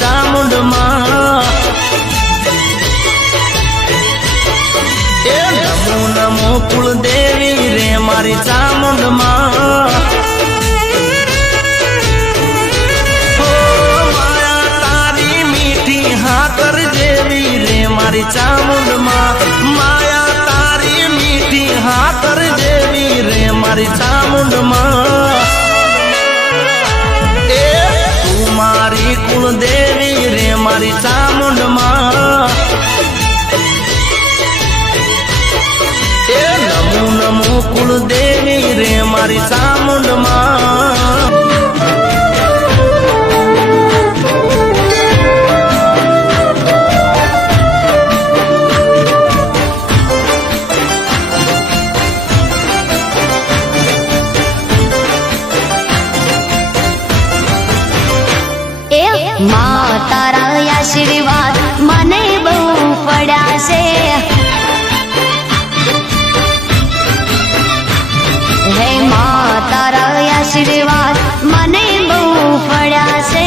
चामुंड मां नमो नमो कुलदेवी रे मारी चामुंड मां माया तारी मीठी हाकर जेवी रे मारी चामुंड मां माया तारी मीठी हाकर जेवी रे मारी चामुंड मां मारी कुलदेवी रे मारी चामुंड मां नमो नमो कुलदेवी रे मारी चामुंड मां मां तारा आशीर्वाद मने बहु पड़ा से हे मां तारा आशीर्वाद मने बहु पड़ा से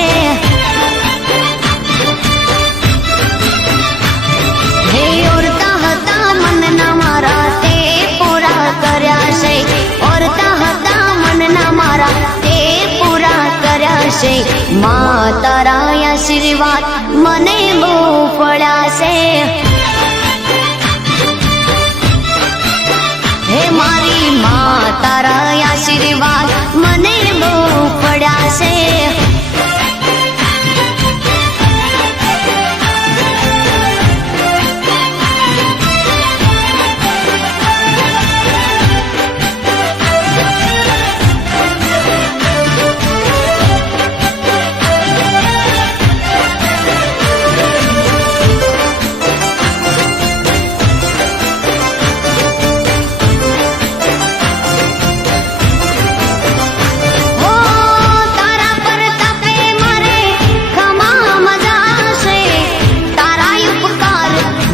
हे औरता हता मन ना मारा ते पूरा कर्या से औरता हता मन ना मारा ते पूरा कर्या से मां तारा आशीर्वाद मने बहु पड़ा से हे मारी मां तारा आशीर्वाद मने बहु पड़ा से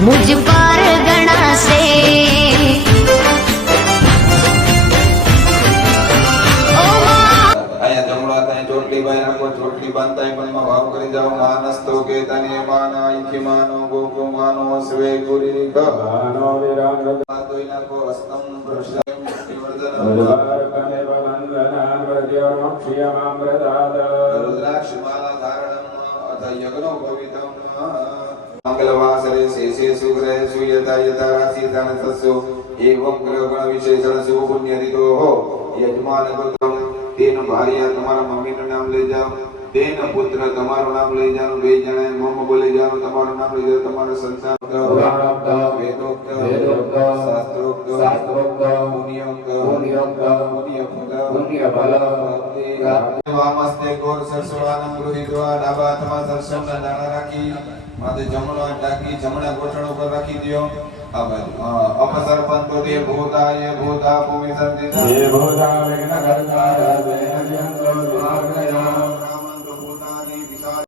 मुझ पर गणा से आया जमड़ा ताई चोटली बाय को चोटली बांधताई पण में भाव करी जाओ मानस्तो के तने माना इखि मानो गोको मानो स्वे गुरी गानो विरांग तोइना को अस्तम प्रश्न वर्धन कने वंदना वर्ध्यो क्षियमामृताद रुद्राक्ष माला धारणम अथ यज्ञो भवितम मंगलवासरे शेषे सुग्रहे सुयता यथा राशि धन सस्यो एवं ग्रह गण विशेषण शुभ पुण्य दितो हो यजमान को तीन भारिया तुम्हारा मम्मी નું નામ લઈ જાઓ તેન પુત્ર તમારું નામ લઈ જાઓ બે જણાએ મમ બોલી જાઓ તમારું નામ લઈ જાઓ તમારો સંસાર વેદોક્ત શાસ્ત્રોક્ત પુણ્ય ફલ વામસ્તે ગોર સરસવાનમ ગૃહીત્વા ડાબા હાથમાં સરસવના દાણા રાખી માથે જમણો હાથ રાખી જમણા ગોઠણ ઉપર રાખી દો આ બાજુ અપસર્પંતો તે ભૂતાય ભૂતા ભૂમિ સંતિતા હે ભૂતા વિઘ્ન કરતા દેહજંતો વિનાશયા રામંતો ભૂતાની વિશાળ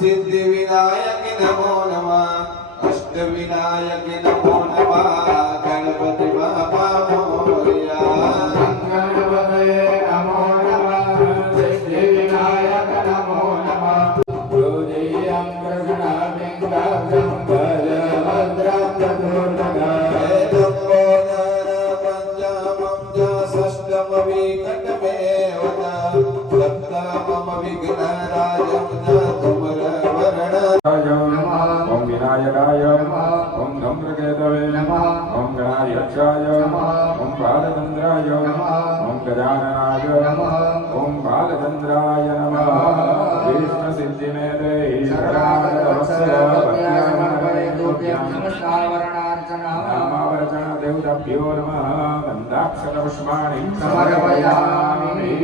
सिद्धि विनायक नमो नमः अष्ट विनायक नमो नमः गणपति बाबा मोरया गणपतये नमो नमः सिद्धि विनायक नमो नमः गुरुदेयं प्रगणामिं गाभं बलभद्रं चतुर्भुजा वेदोपनर पंचमं च षष्ठम विकटमेव सप्तमं विघ्नराजं च ओम विनायकाय ओम धम्रकेतवे ओम गणाध्यक्षाय ओम बालचंद्राय ओम गजाननाय ओम बालचंद्राय नमः विष्णु सिद्धि में देहि नामावर्चन देवताभ्यो नमः वंदाक्षर पुष्पाणि समर्पयामि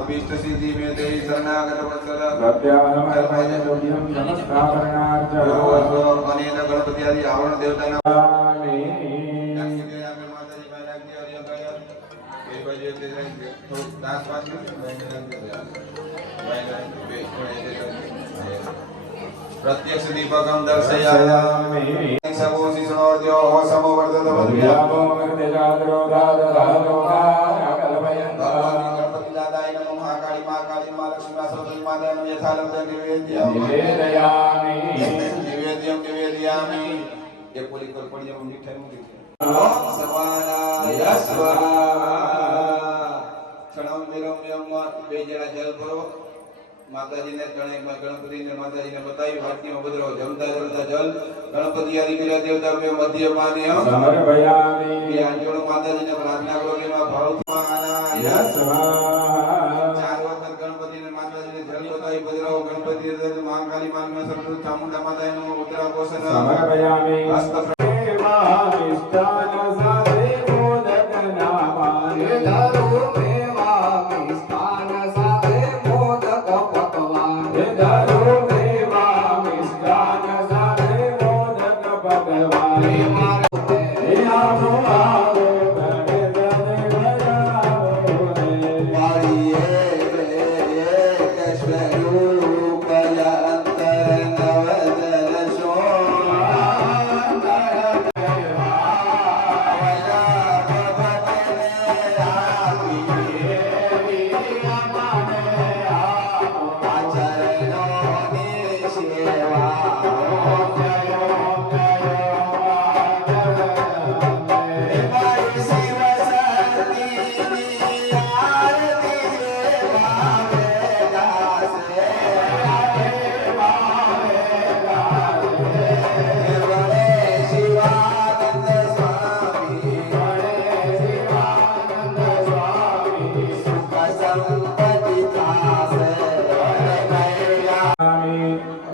अभीष्ट सिद्धि में देहि शरणागत वत्सल प्रत्यानमर्पये तुभ्यं नमस्कारणार्थ अनेन गणपति आदि आवरण देवतानां प्रत्यक्ष दीपकं दर्शयामि सबो शिष्णोद्यो समो वर्धतो गणपति दादाय नमो महाकाली महाकाली मां लक्ष्मी मां सरस्वती मां नमो यथालब्धं निवेदयामि निवेदयामि ये पूरी कल्पनिया में मिठाई मुझे ओम सर्वानाय स्वाहा क्षणम विरम्यम बेजरा जल भरो माताजी ने गणपति ने माताजी ने बताई वाक्य में बदलो जमता जलता जल गणपति आदि मेरा देवता में मध्य मान्य समर्पयामि ये अंजोड़ माताजी ने प्रार्थना करो कि मां भगवानाय स्वाहा चार वक्त गणपति ने माताजी ने जल बताई बदलो गणपति ने महाकाली मां में सरस्वती चामुंडा माता ने उत्तरा कोशन समर्पयामि हस्त मिष्टान साधे मोदक नामानि धरो मेवा मिष्टान साधे मोदक पकवान धरो मेवा मिष्टान साधे मोदक पकवान हे आमो आमो गणे गणे गयामो वारिये कश्मरूप अंतर नवदल शो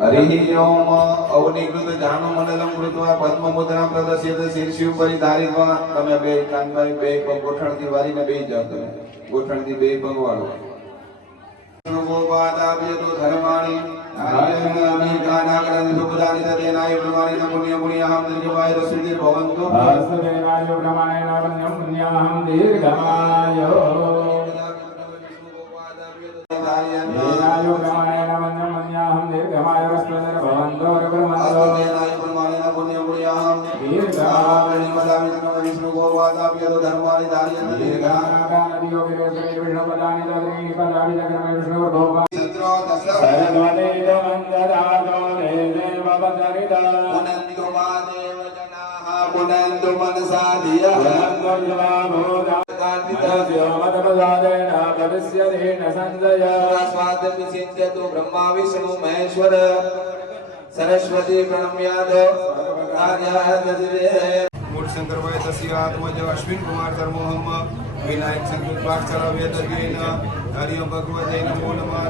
हरि ओम अवनिकृत जानु मंडलम कृत्वा पद्म मुद्रा प्रदर्शित शीर्षि उपरि धारित्वा તમે બે કાનભાઈ બે પગ ગોઠણથી વારીને બેહી જાવ તમે ગોઠણથી બે પગ વાળો ગોપાદાભ્યતો ધર્માણી આયનામી કાનાગ્રંથ સુબદાનિ તદેનાય પ્રમાણિન પુણ્ય પુણ્યહમ દીર્ઘમાય રસુદે ભવન્તો આસદેનાય પ્રમાણેન પુણ્યહમ દીર્ઘમાય देनायो प्रमाणेन मन्यमन्याहं दीर्घमाय वस्त्रधर भवन्तो रघुमन्तो देनाय प्रमाणेन पुण्यपुण्यहं दीर्घमाय वदामि नमो विष्णु गोवादाभ्यो धर्माणि धारयन् दीर्घानादियो विरेश्वरे विष्णुपदानि तद्रीणि पदानि जगन्मे विष्णु भोगा सत्रो दश सरस्वती मंदरादो देव बदरिदा पुनन्तो मादेव जनाः पुनन्तो मनसा धिया पुनन्तो जवाभूता ब्रह्मा विष्णु महेश्वर सरस्वती प्रणम्याद मूल शंकर वय तस्य आत्मज अश्विन कुमार धर्मोहम विनायक संकृत पाठशाला वेदर्गेन हरि ओम भगवते नमो नमः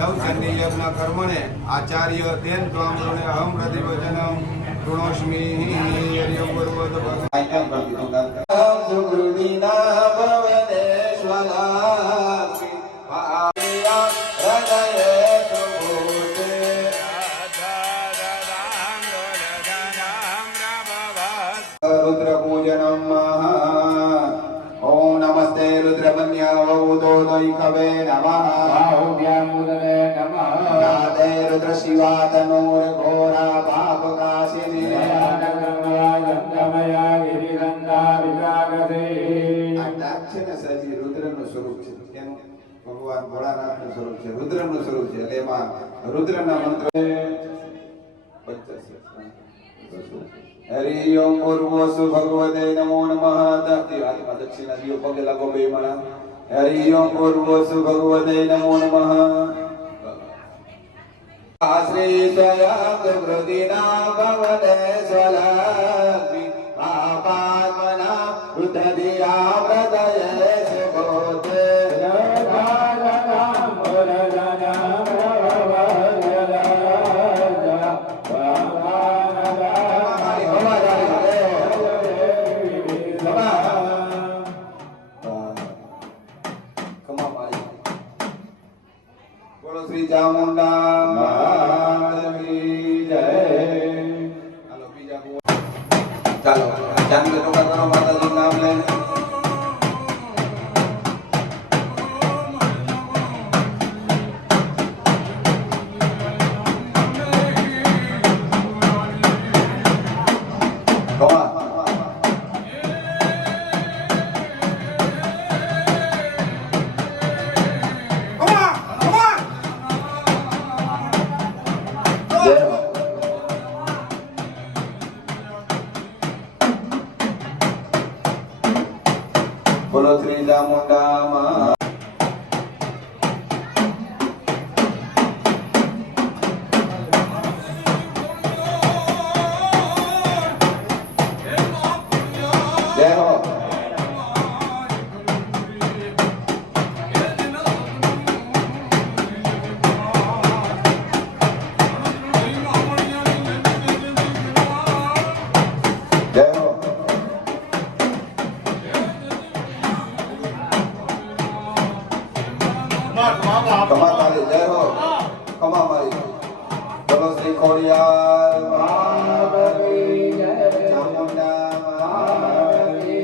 नवचन्नी यज्ञ कर्मणे आचार्य तेन त्वां ऋणे अहं प्रतिवचनं ऋणोस्मि हरि ओम भगवते सुकृतिना भवनेश्वरास्मि आया हृदये सुभूते रुद्र पूजनम ओम नमस्ते रुद्रमन्या वौदोदयिकवे नमः बाहुव्यामुदवे नमः नादे रुद्र शिवा तनोर घोरा पापकाशिनी गंधमया गिरिगंधा विरागते અક્ષને સજી રુદ્રનું સ્વરૂપ છે કેનું ભગવાન ભોળાનાથનું સ્વરૂપ છે રુદ્રનું સ્વરૂપ છે એટલે એમાં રુદ્રના મંત્ર 50 હરિ ઓમ પૂર્વોસુ ભગવતે નમો નમઃ દત્તિ આત્મા દક્ષિણા દિયો પગે લાગો બે માણા હરિ ઓમ પૂર્વોસુ ભગવતે નમો નમઃ આશ્રી સ્વયં કૃતિના ભવને સ્વલાભી પાપાત્મના વૃદ્ધિયા હૃદયે સુબોધે બોલો શ્રી ચામુંડા માતની જય. હાલો બીજા ચાલો જાનવી ટોકા કરો માતાજીનું નામ લઈને. ખોડિયાર મહારાજની જય. ચામુંડા મહારાજની.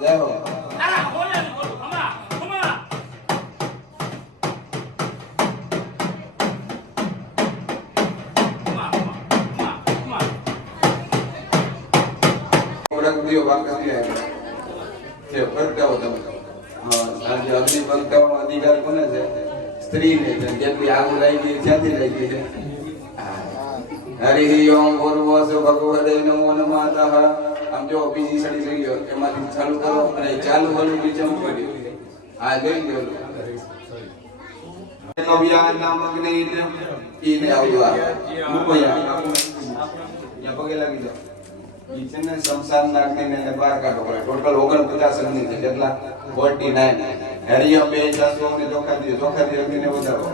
જય હો. ઓળખજો વાકસી છે પ્રગટાવો તમે. આજે અગ્નિ પ્રગટાવવાનો અધિકાર કોને છે? સ્ત્રીને છે. જેટલી આગ લાગી ક્યાંથી લાગી છે? હરિ ઓમ ભૂર્ભુવઃ ભગવતે નમો નમઃ. આમ જો બીજી સડી થઈ ગયો એમાંથી ચાલુ કરો અને ચાલુ વાળું નીચે મૂકી દો. આ જોઈ લો કવિયા નામ અગ્નિ ઈને આવવા મૂકો યા પગે લાગી જાઓ. ઈ છે ને સંસારના અગ્નિને બહાર કાઢો પડે. ટોટલ 49 અગ્નિ છે. કેટલા? 49. હરિયમ બે જાસો ને ચોખાથી અગ્નિને વધારો.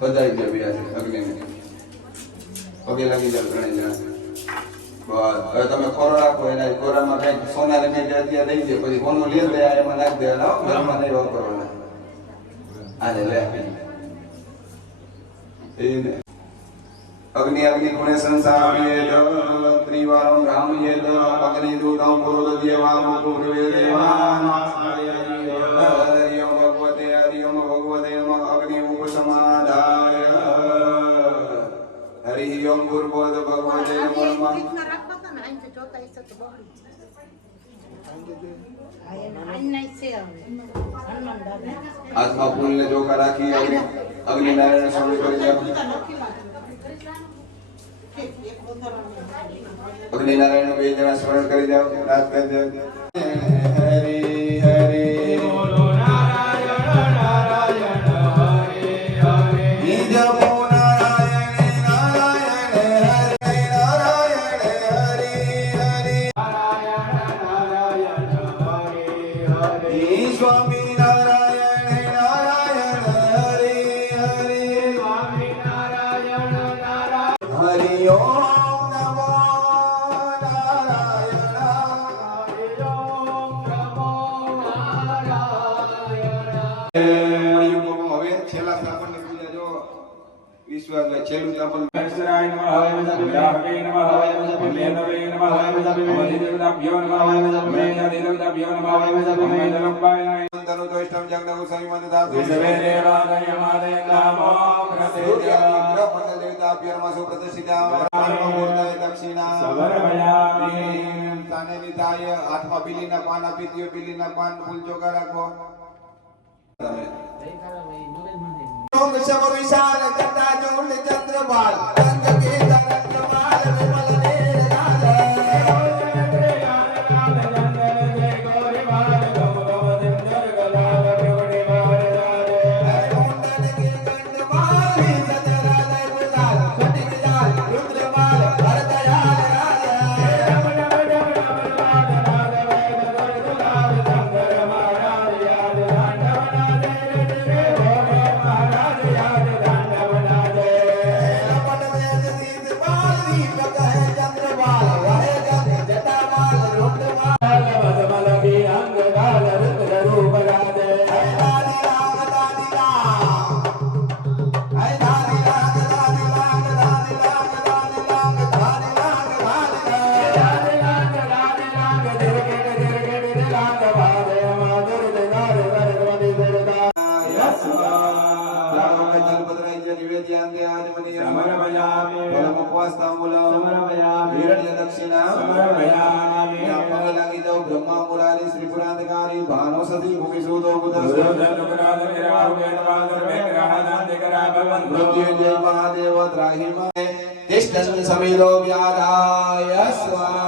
બધાઈ ગયો વ્યાસ અગ્નિને પગે લાગી જાવ ત્રણેય જણા. બસ હવે તમે ખોરો રાખો. એના ખોરામાં કઈ સોના ને કઈ અત્યારે લઈ જાય પછી કોનું લે લે એમાં નાખી દેવાના. ઘરમાં નહીં વાપરવાના. આને લે એને અગ્નિ અગ્નિ ગુણે સંસારયેદ ત્રિવારમ રામયેદ અગ્નિ દૂતમ પુરુદેવામ પુરુદેવામ. હરિયમ ભગવતે નમઃ. અગ્નિ ઉપસમાદાય. હરિ ઓમ ભૂર્ભુવઃ ભગવતે નમઃ. હાથમાં ફૂલને ચોખા રાખી અગ્નિ નારાયણ સ્વામી કરી જાઓ. અગ્નિ નારાયણ બે જણા સ્મરણ કરી જાઓ. રાત કરી જાઓ. હરે હરે બોલો નારાયણ નારાયણ હરે હરે. જપો નારાયણ નારાયણ હરે નારાયણ હરે હરે. નારાયણ નારાયણ હરે હરે. સ્વામી નારાયણ નારાયણ હરે હરે. સ્વામી નારાયણ નારાયણ હરિ ઓમ નમો નારાયણ. હરિ ઓમ નમો નારાયણ. હવે છેલ્લા સ્થાપનની પૂજા જો વિશ્વાસ છેલ્લું સ્થાપન. ईश्वराय नमः विरागे नमः लेनवे नमः अमृतदेवताभ्यो नमः मेघदेवताभ्यो नमः मंगलम्बाय તનો તો ઇષ્ટમ જગદગુ સંયમન દાસ विश्वे देवालय मादे नमो प्रतेजा મંગલ દેવતા અભ્યર્મ સુપ્રતિષ્ઠિતા મૂર્તય દક્ષિણા સવરભયામિ તાને નિતાય હાથમાં બિલીના પાન આપી દો. બિલીના પાન ફૂલ ચોખા રાખો. ઓમ શમ વિશાલ ગંગા જોડ ચંદ્રબાલ રંગ કે રંગમાલ વિમલ નીર લાલ. समीलो व्याधाय स्वाहा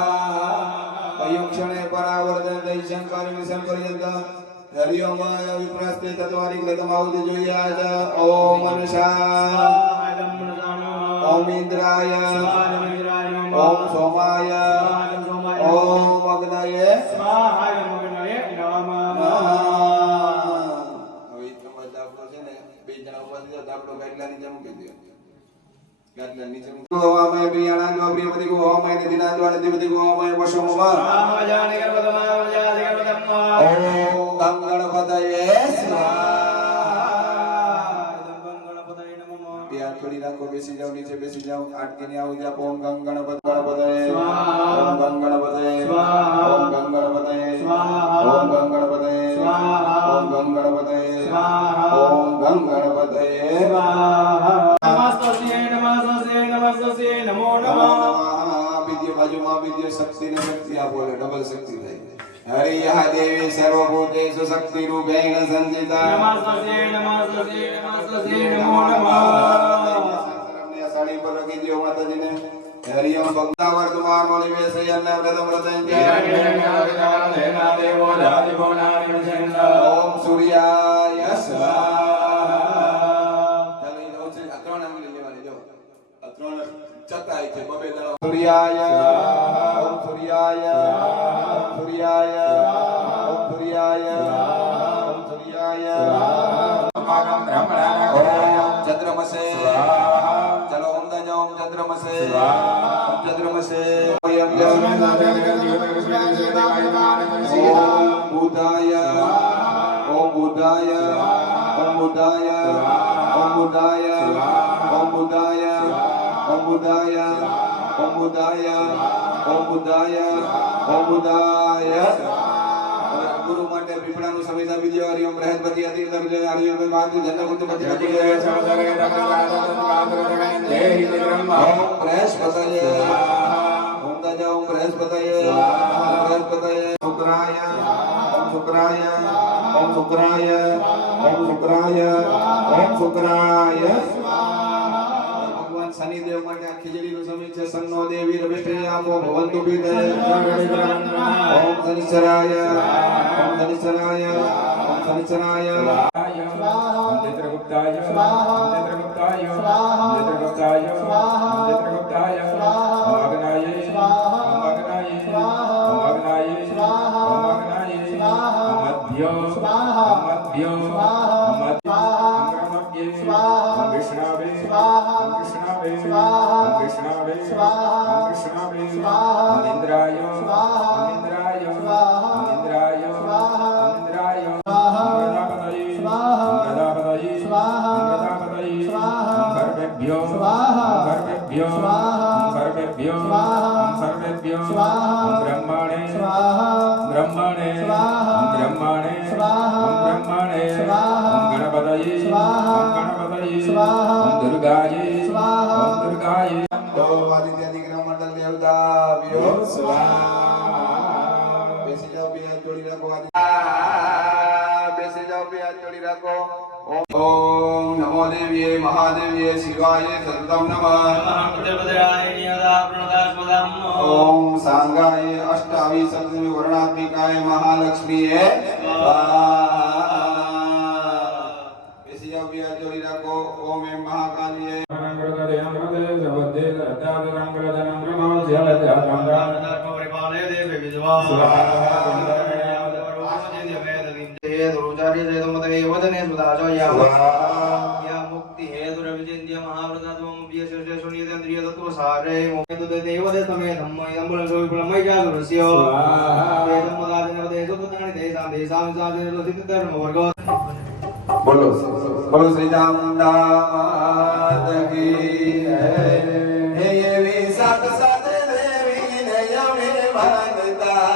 क्षणे परावर्तन दैशं कार्यमिशं पर्यंत हरि ओम विप्रस्ते तत्वारि कृतमाहुति जुयात ओम मनसा ओम इंद्राय ओम सोमाय ओम अग्नये હવે તમારે દાખલો છે ને બે જણા ઉભા થઈ જાઓ દાખલો ગાડલા નીચે મૂકી દો ગાડલા નીચે મૂકી દો હવામય પ્રિયાણાંગ પ્રિયપતિ કો હવામય નિધિનાંદ્વા નિધિપતિ કો હવામય વશમવા ઓમ ગણપતયે સ્વાહા બે હાથ જોડી રાખો બેસી જાઓ નીચે બેસી જાઓ આટકીને આવો ત્યાં ઓમ ગણપતયે સ્વાહા ઓમ ગણપતયે સ્વાહા ઓમ ગણપતયે સ્વાહા ઓમ ગણપતયે સ્વાહા ઓમ ગણપતયે સ્વાહા ઓમ ગણપતયે સ્વાહા નમસ્તે નમો નમઃ વિદ્ય બાજુમાં વિદ્ય શક્તિ ને શક્તિ આપો એટલે ડબલ શક્તિ થાય હરિ યહ દેવી સર્વભૂતેષુ શક્તિ રૂપેણ સંસ્થિતા નમસ્તે નમો નમઃ સાડી પર રખી દો માતાજીને હરિ ઓમ ભક્તા વર્તમાન મોનિવેશયન વ્રતમ વ્રતં ઓમ સૂર્યાય સ્વાહા ત્રણ આંગળી લેવાની જો ત્રણ ચતાય છે બબે દળો સૂર્યાય ઓમ સૂર્યાય ઓમ સૂર્યાય ઓમ સૂર્યાય ઓમ સૂર્યાય ઓમ ચંદ્રમસે ચલો ઓમ દા ઓમ ચંદ્રમસે ઓમ ચંદ્રમસે ઓમ બુધાય ઓમ બુધાય ઓમ બુધાય ઓમ બુધાય ઓમ બુધાય ओम बुद्धाय ओम बुद्धाय ओम बुद्धाय ओम बुद्धाय गुरु માટે પીપળાનું સમિત આપી દો હરિ ઓમ બૃહસ્પતિ અતિ દર્જે હરિ ઓમ માતૃ જન્મકુંજ પતિ આપી દે સવસરે ઓમ બૃહસ્પતયે ઓમ તજ ઓમ બૃહસ્પતયે શુક્રાય ઓમ શુક્રાય ઓમ શુક્રાય ઓમ શુક્રાય ઓમ શુક્રાય શનિદેવ માટે આ ખીચડીનો સમય છે સન્નો દેવી રવિષ્ઠે આપો ભવંતુ પીતે ઓમ શનિશ્ચરાય ઓમ શનિશ્ચરાય ઓમ શનિશ્ચરાય સ્વાહા ચિત્રગુપ્તાય સ્વાહા ચિત્રગુપ્તાય સ્વાહા ચિત્રગુપ્તાય સ્વાહા ચિત્રગુપ્તાય સ્વાહા અગ્નાય સ્વાહા અગ્નાય સ્વાહા અગ્નાય સ્વાહા અગ્નાય સ્વાહા મધ્ય સ્વાહા મધ્ય સ્વાહા મધ્ય સ્વાહા વિષ્ણવે સ્વાહા વિષ્ણવે સ્વાહા વિષ્ણવે સ્વાહા વિષ્ણવે સ્વાહા ઇન્દ્રાય સ્વાહા ઇન્દ્રાય સ્વાહા ઇન્દ્રાય સ્વાહા ઇન્દ્રાય સ્વાહા પ્રજાપતયે સ્વાહા પ્રજાપતયે સ્વાહા પ્રજાપતયે સ્વાહા સર્વેભ્યો સ્વાહા સર્વેભ્યો સ્વાહા સર્વેભ્યો સ્વાહા સર્વેભ્યો સ્વાહા બ્રહ્મણે સ્વાહા બ્રહ્મણે સ્વાહા બ્રહ્મણે સ્વાહા બ્રહ્મણે સ્વાહા ગણપતયે સ્વાહા ગણપતયે સ્વાહા દુર્ગાય સ્વાહા દુર્ગાય તો આદિત્ય ગ્રહ મંડળ દેવતા વ્યો સ્વાહા બેસી જાઓ બે હાથ જોડી રાખો બેસી જાઓ બે હાથ જોડી રાખો ઓમ નમો દેવીએ મહાદેવીએ શિવાય સતતમ નમઃ ઓમ સાંગાય અષ્ટાવી સત્સંગ વર્ણાત્મિકાય મહાલક્ષ્મીએ બેસી જાઓ બે હાથ જોડી રાખો ઓમ એમ મહાકાલીએ બોલો બોલો શ્રી રામનાથ કી હે એવી સાત સાત દેવી ને અમે માનતા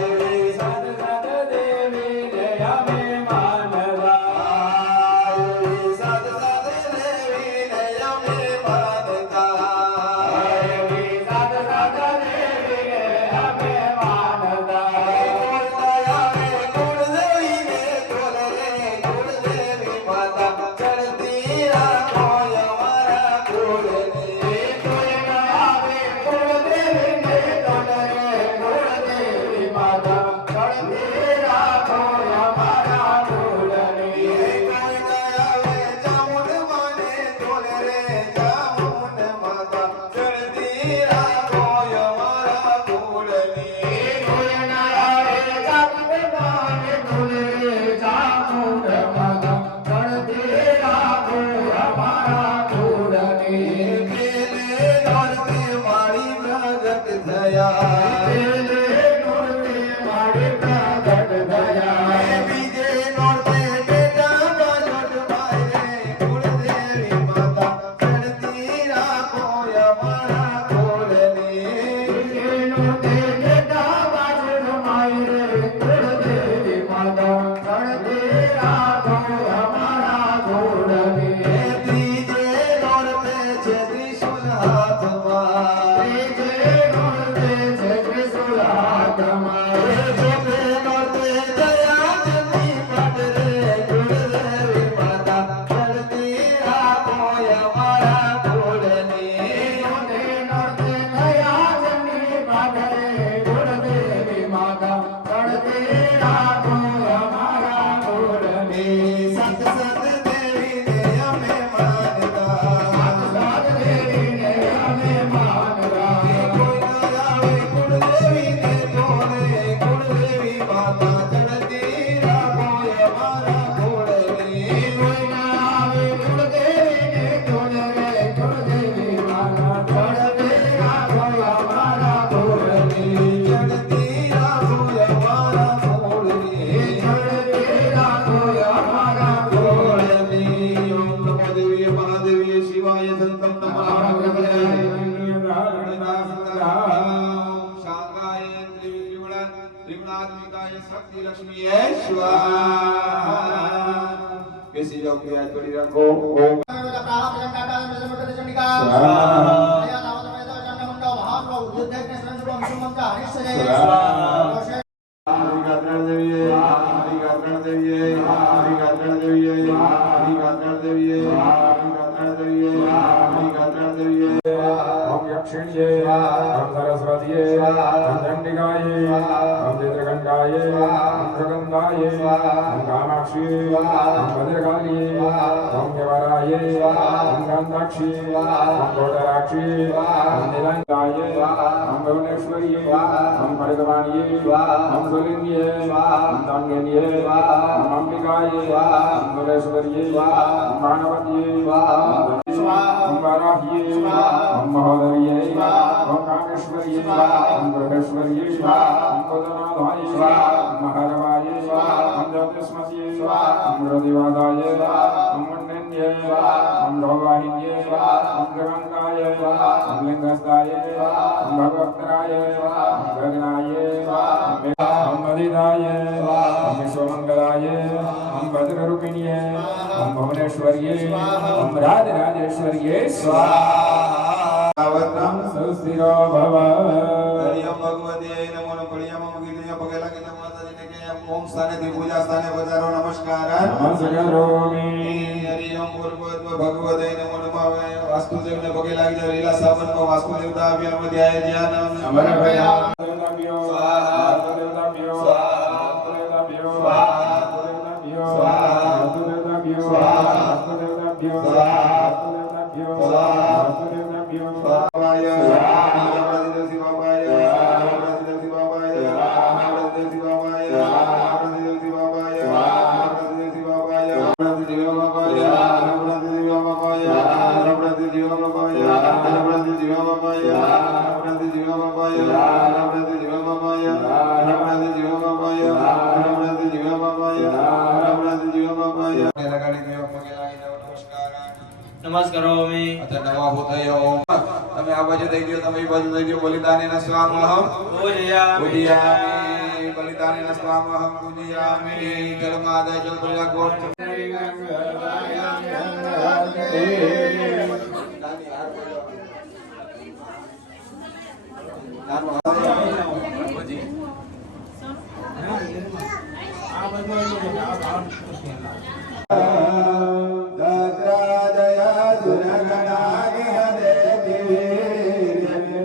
એવી સાત સાત દેવી ને અમે માનતા એવી સાત સાત દેવી ને અમે માનતા એવી સાત સાત દેવી ને અમે માનતા માતા ચડતી રાખો અમારા કુળે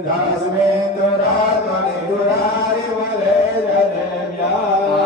Dasme Dora Dori Durari Vale Jane Vya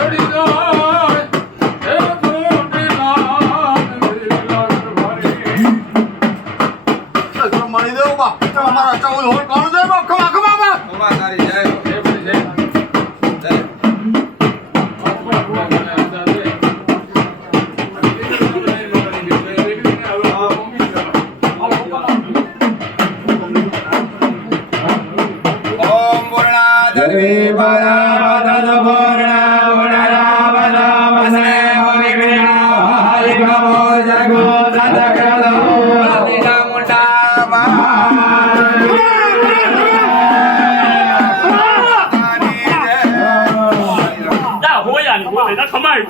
જતી આને બોલે ના ખમાય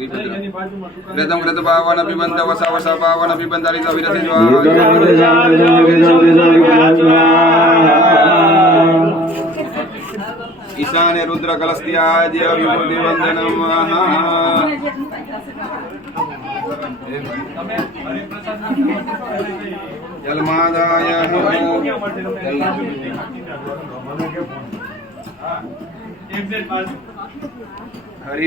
Redam Reda Bhavana Bibanda Vasa Vasa Bhavana Bibanda Rita Virati Isane Rudra Kalastya Jya Vibhuti Vandanam Jalmadaya Hari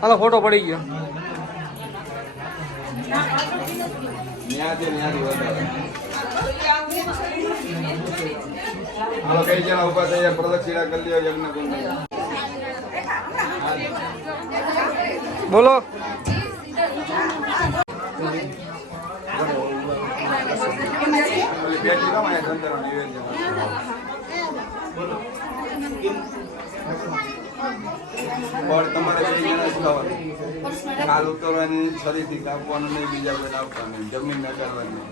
હાલો ફોટો પડી ગયો હાલો કઈ જણા ઉભા થઈ પ્રદક્ષિણા કરી લ્યો યજ્ઞ કુંડ બોલો બેઠી રમાય સંતરા નિવેદ્ય પણ તમારે બે જણા જ ખાવાનું ખાલ ઉતરવાની ફરીથી કાપવાનું નહીં બીજા કોઈ આપવાનું જમીન નકારવાની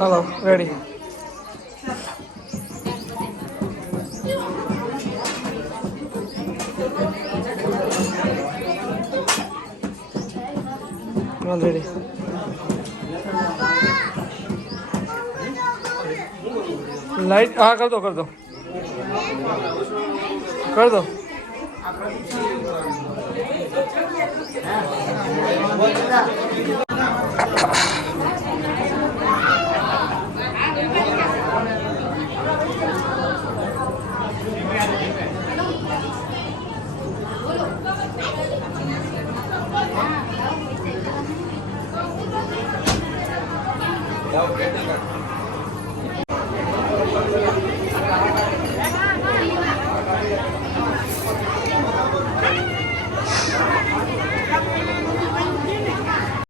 હાલો રેડી રેડી लाइट हाँ कर दो જાઓ બેઠી